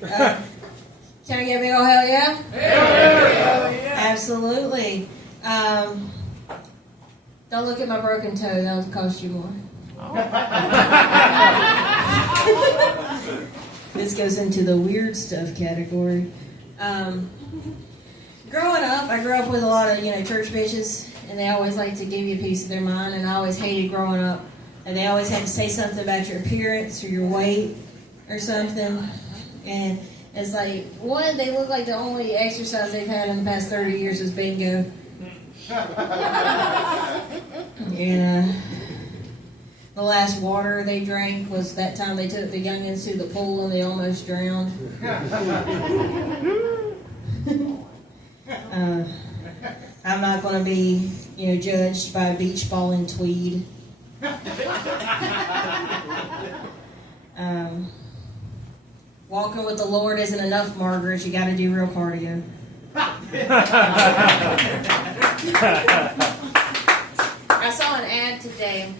Can I get a big old hell yeah? Hell yeah. Absolutely. Don't look at my broken toe. That'll cost you more. This goes into the weird stuff category. Growing up, I grew up with a lot of, church bitches, and they always like to give you a piece of their mind, and I always hated growing up. And they always had to say something about your appearance or your weight or something. And it's like, one, they look like the only exercise they've had in the past 30 years is bingo. And the last water they drank was that time they took the youngins to the pool and they almost drowned. I'm not going to be, judged by a beach ball in tweed. Walking with the Lord isn't enough, Margaret. You got to do real cardio. I saw an ad today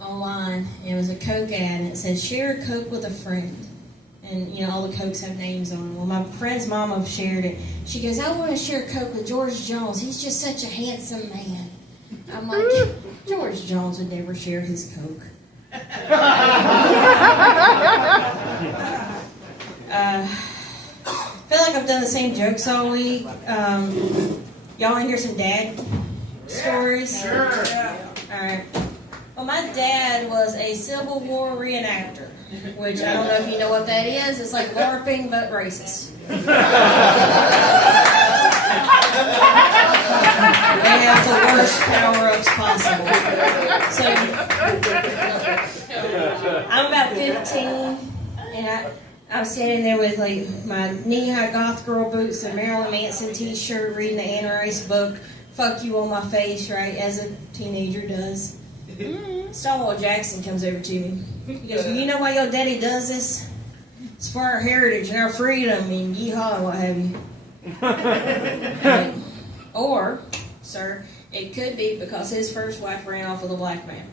online. It was a Coke ad, and it said, "Share a Coke with a friend." And, all the Cokes have names on them. Well, my friend's mama shared it. She goes, "I want to share a Coke with George Jones. He's just such a handsome man." I'm like, George Jones would never share his Coke. I feel like I've done the same jokes all week. Y'all want to hear some dad stories? Sure. All right. Well, my dad was a Civil War reenactor, which I don't know if you know what that is. It's like LARPing, but racist. They have the worst power-ups possible. So, I'm about 15, and I'm standing there with my knee-high goth girl boots and Marilyn Manson t-shirt, reading the Anne Rice book, "Fuck You on My Face," right, as a teenager does. Stonewall Jackson comes over to me. He goes, "You know why your daddy does this? It's for our heritage and our freedom and yeehaw and what have you." Or, sir, it could be because his first wife ran off with a black man.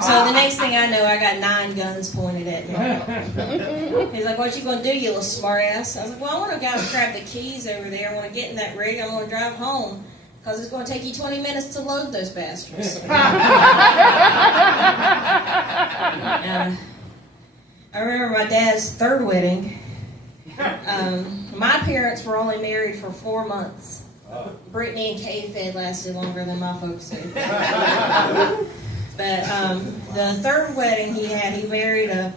So the next thing I know, I got 9 guns pointed at me. He's like, "What you gonna do, you little smart ass?" I was like, "Well, I want to go grab the keys over there. I want to get in that rig. I want to drive home. Because it's going to take you 20 minutes to load those bastards." I remember my dad's 3rd wedding. My parents were only married for 4 months. Brittany and K-Fed lasted longer than my folks did. But the 3rd wedding he married a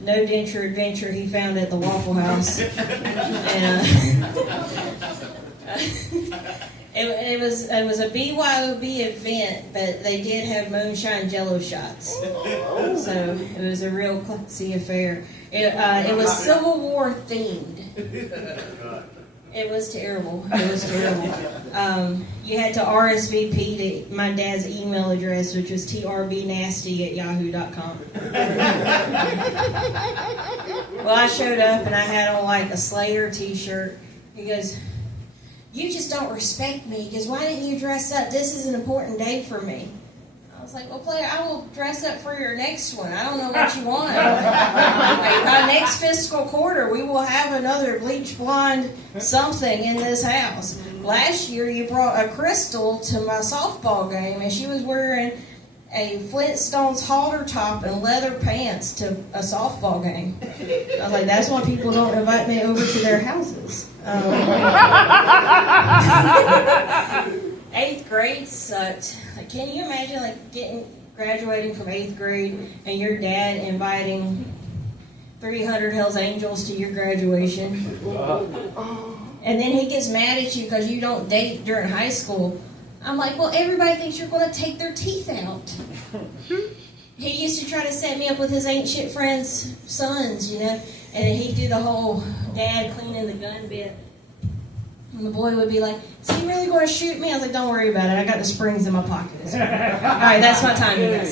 no denture adventure he found at the Waffle House. And, It was a BYOB event, but they did have moonshine jello shots. So it was a real classy affair. It was Civil War themed. It was terrible. It was terrible. You had to RSVP to my dad's email address, which was trbnasty@yahoo.com. Well, I showed up and I had on a Slayer t-shirt. He goes, "You just don't respect me." He goes, "Why didn't you dress up? This is an important day for me." I was like, "Well, player, I will dress up for your next one. I don't know what you want." By next fiscal quarter, we will have another bleach blonde something in this house. Last year, you brought a Crystal to my softball game, and she was wearing a Flintstones halter top and leather pants to a softball game. I was like, that's why people don't invite me over to their houses. 8th grade sucked. Can you imagine graduating from 8th grade and your dad inviting 300 Hells Angels to your graduation? And then he gets mad at you because you don't date during high school. I'm like, well, everybody thinks you're going to take their teeth out. He used to try to set me up with his ain't shit friends' sons, and then he'd do the whole dad cleaning the gun bit. And the boy would be like, "Is he really going to shoot me?" I was like, "Don't worry about it. I got the springs in my pockets." All right, that's my time, you guys.